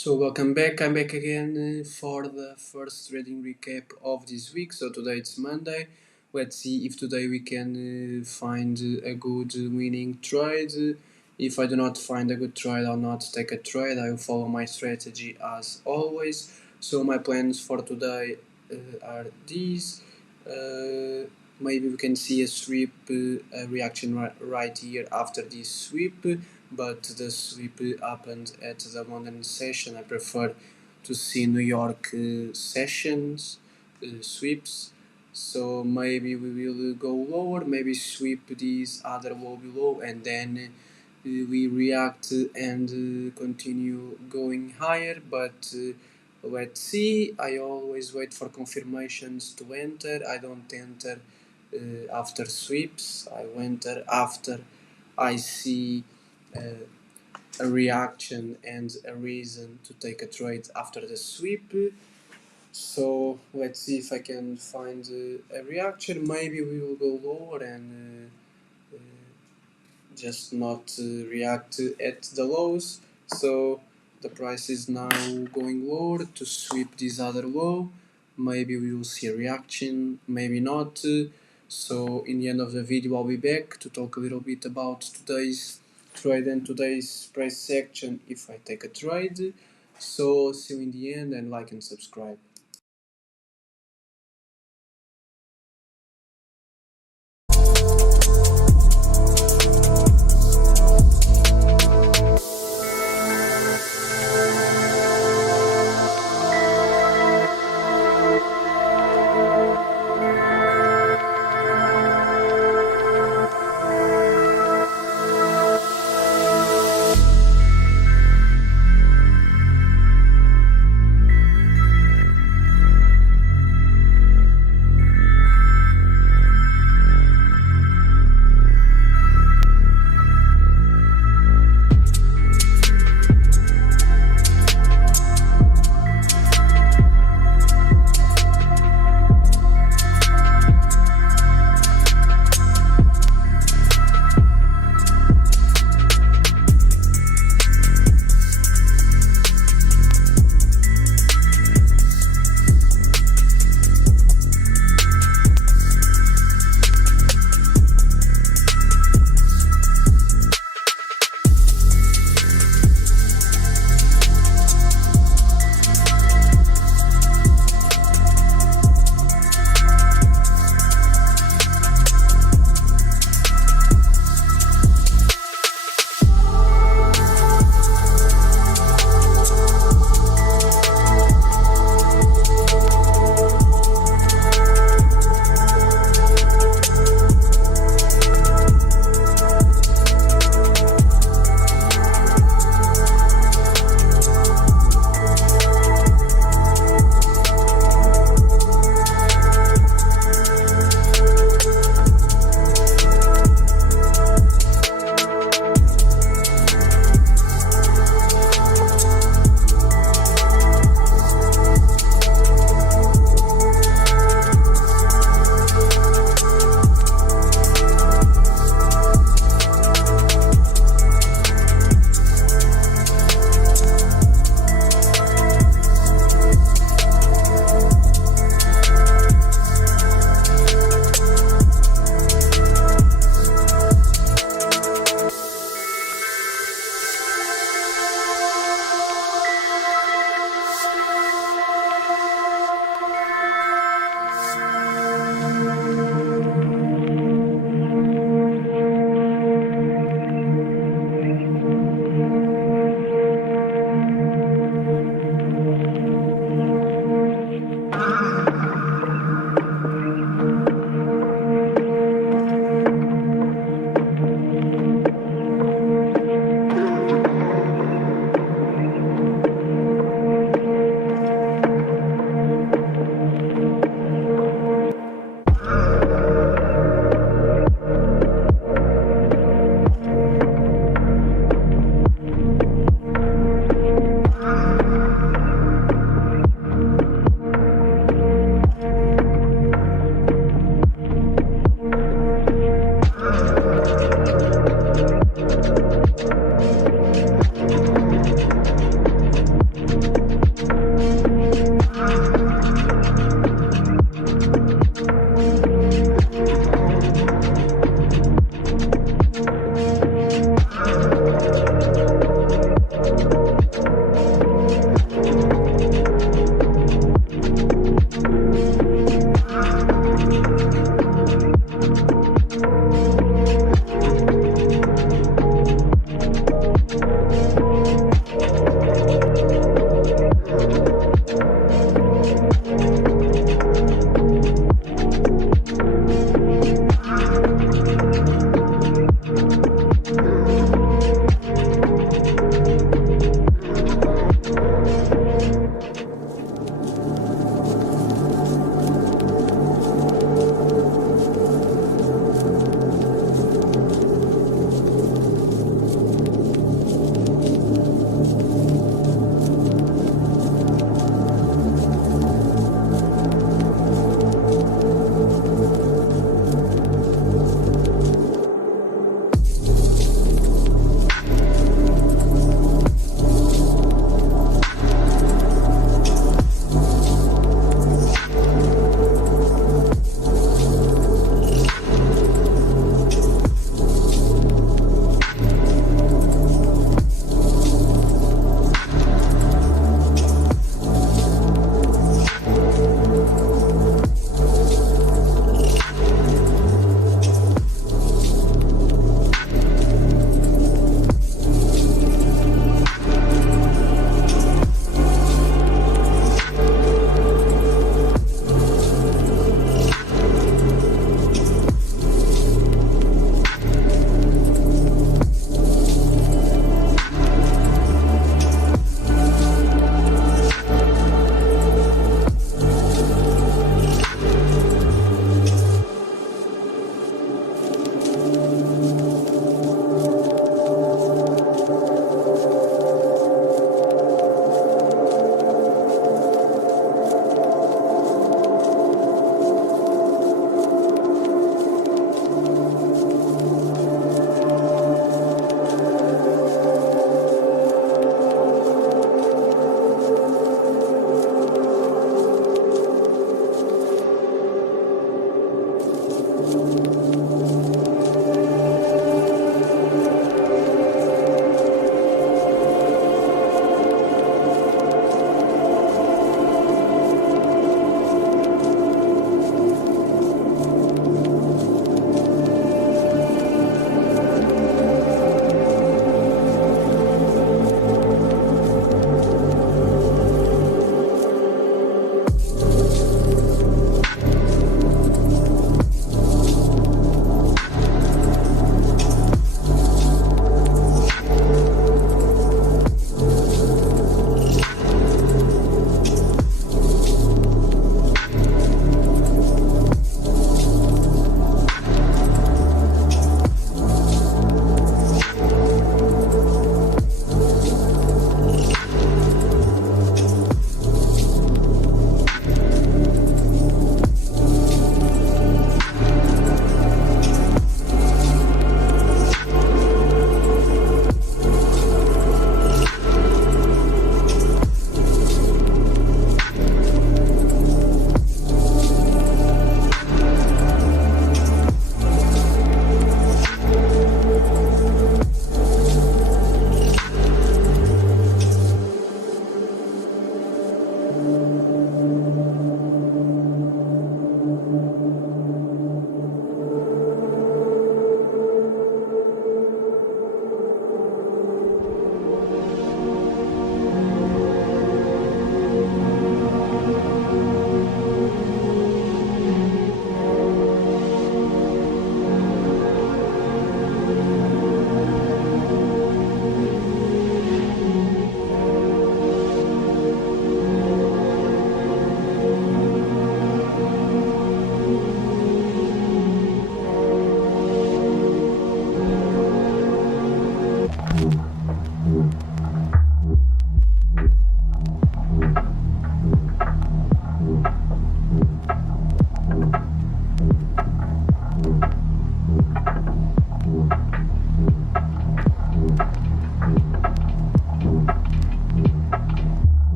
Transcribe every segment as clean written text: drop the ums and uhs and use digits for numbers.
So welcome back. I'm back again for the first trading recap of this week. So today it's Monday. Let's see if today we can find a good winning trade. If I do not find a good trade, I'll not take a trade. I will follow my strategy as always. So my plans for today are these. Uh, Maybe we can see a sweep, a reaction right here after this sweep, but the sweep happened at the London session. I prefer to see New York sessions, sweeps. So maybe we will go lower, maybe sweep this other low below, and then we react and continue going higher. But let's see. I always wait for confirmations to enter. I don't enter after sweeps. I enter after I see uh, a reaction and a reason to take a trade after the sweep. So let's see if I can find a reaction. Maybe we will go lower and just not react at the lows. So the price is now going lower to sweep this other low. Maybe we will see a reaction, maybe not. So in the end of the video, I'll be back to talk a little bit about today's trade and today's price section if I take a trade. So see you in the end, and like and subscribe.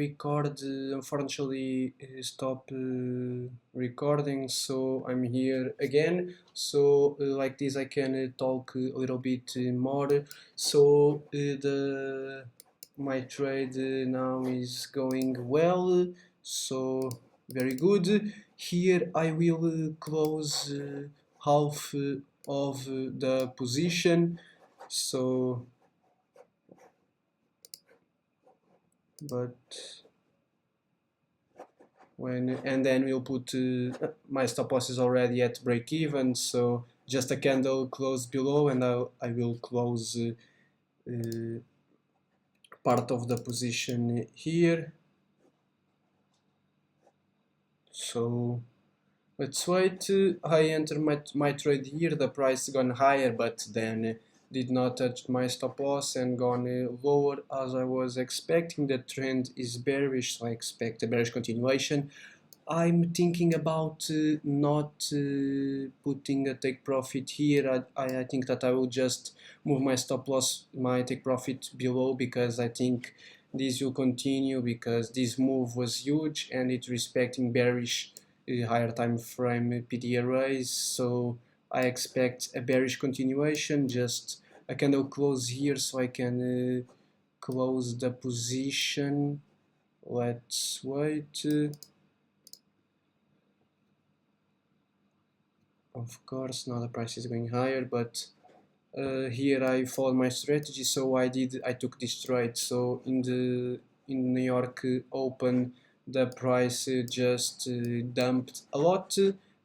record unfortunately stop recording, so I'm here again. So like this I can talk a little bit more. So the my trade now is going well, so very good. Here I will close half of the position. So but when and then we'll put my stop loss is already at break even, so just a candle close below, and I will close part of the position here. So let's wait. I enter my trade here, the price gone higher, but then did not touch my stop loss and gone lower as I was expecting. The trend is bearish, so I expect a bearish continuation. I'm thinking about not putting a take profit here. I think that I will just move my stop loss, my take profit below, because I think this will continue because this move was huge and it's respecting bearish higher time frame PD arrays. So I expect a bearish continuation. Just a candle close here so I can close the position. Let's wait. Of course, now the price is going higher, but here I followed my strategy, so I took this trade. So in New York Open, the price just dumped a lot.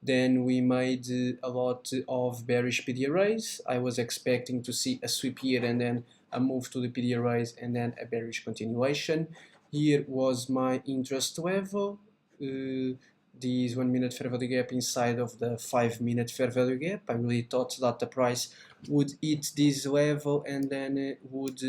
Then we made a lot of bearish PD arrays. I was expecting to see a sweep here and then a move to the PD arrays and then a bearish continuation. Here was my interest level. This 1 minute fair value gap inside of the 5 minute fair value gap. I really thought that the price would hit this level and then it would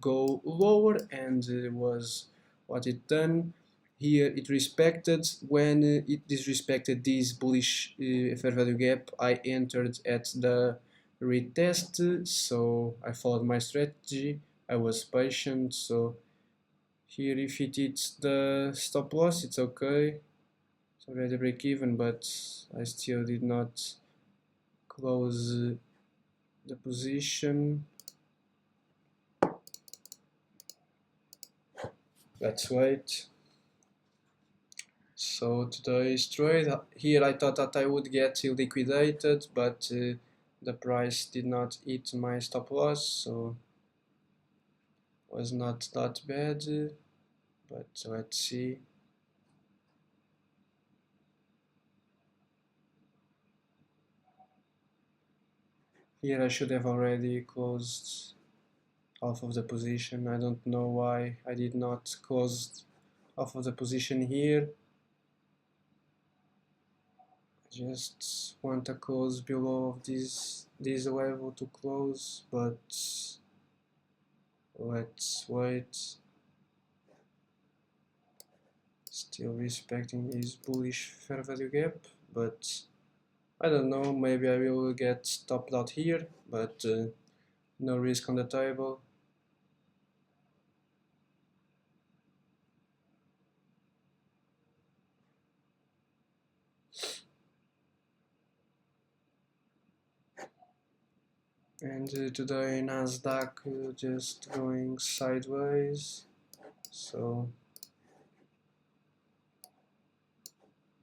go lower, and was what it done. Here it respected. When it disrespected this bullish fair value gap, I entered at the retest, so I followed my strategy. I was patient, so here if it hits the stop loss, it's okay. It's already break even, but I still did not close the position. Let's wait. So today's trade here, I thought that I would get liquidated, but the price did not hit my stop loss, so was not that bad. But let's see. Here I should have already closed half of the position. I don't know why I did not close half of the position here. Just want a close below of this level to close, but let's wait. Still respecting this bullish fair value gap, but I don't know, maybe I will get stopped out here, but no risk on the table. And today Nasdaq just going sideways, so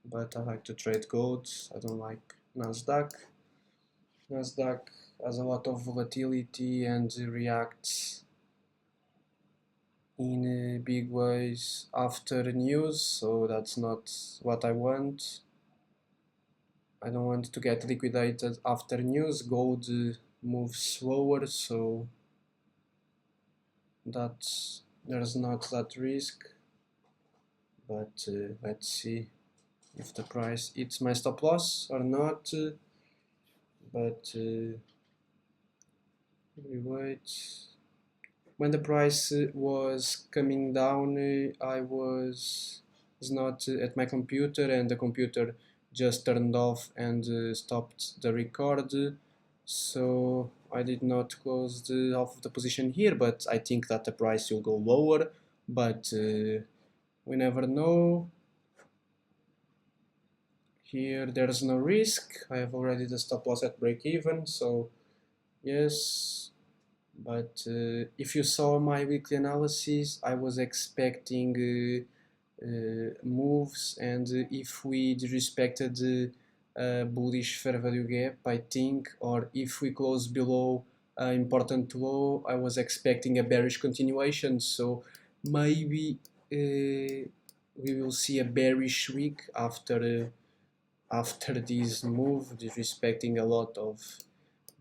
but I like to trade gold. I don't like Nasdaq. Nasdaq has a lot of volatility and reacts in big ways after news, so that's not what I want. I don't want to get liquidated after news. Gold moves slower, so that's there's not that risk. But let's see if the price hits my stop loss or not. But we wait. When the price was coming down, I was not at my computer, and the computer just turned off and stopped the record. So I did not close the half of the position here, but I think that the price will go lower. But We never know. Here there's no risk. I have already the stop loss at break even, so yes. But if you saw my weekly analysis, I was expecting moves, and if we disrespected the bullish fair value gap, I think, or if we close below important low, I was expecting a bearish continuation. So maybe we will see a bearish week after this move, disrespecting a lot of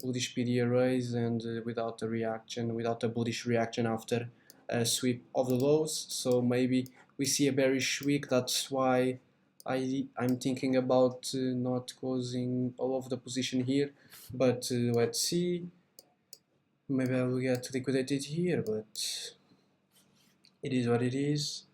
bullish PD arrays, and without a reaction, without a bullish reaction after a sweep of the lows. So maybe we see a bearish week. That's why I'm thinking about not closing all of the position here. But let's see. Maybe I will get liquidated here, but it is what it is.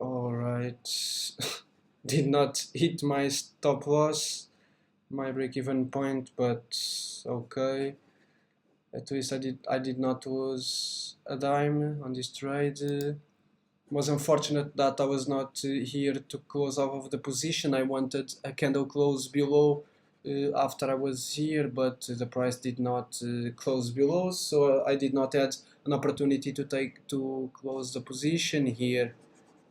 Alright. Did not hit my stop loss, my break-even point, but okay. At least I did not lose a dime on this trade. Was unfortunate that I was not here to close out of the position. I wanted a candle close below after I was here, but the price did not close below, so I did not have an opportunity to close the position here.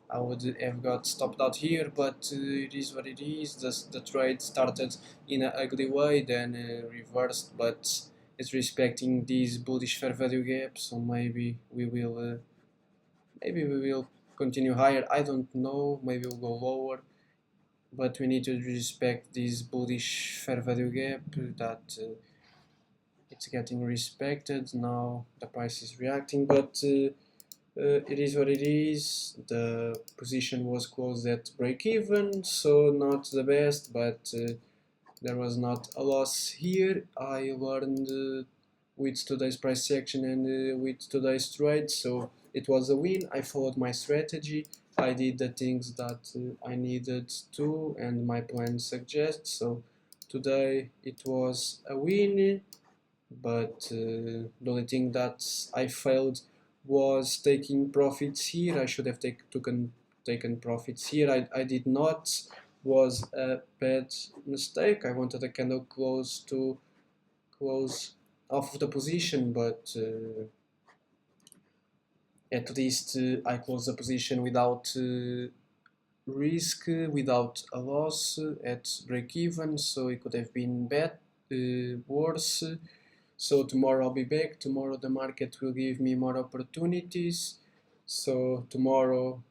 I would have got stopped out here, but it is what it is. The trade started in an ugly way, then reversed, but it's respecting these bullish fair value gaps, so maybe we will continue higher. I don't know, maybe we'll go lower, but we need to respect this bullish fair value gap that it's getting respected. Now the price is reacting, but it is what it is. The position was closed at break even, so not the best, but there was not a loss here. I learned with today's price action and with today's trade, so it was a win. I followed my strategy. I did the things that I needed to, and my plan suggests. So today it was a win, but the only thing that I failed was taking profits here. I should have taken profits here. I did not. Was a bad mistake. I wanted a candle close to close off of the position, but at least I closed the position without risk, without a loss at break even. So it could have been bad, worse. So tomorrow I'll be back. Tomorrow the market will give me more opportunities. So tomorrow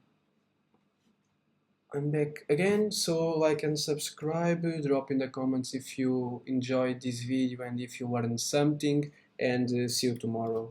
I'm back again. So like and subscribe. Drop in the comments if you enjoyed this video and if you learned something. And see you tomorrow.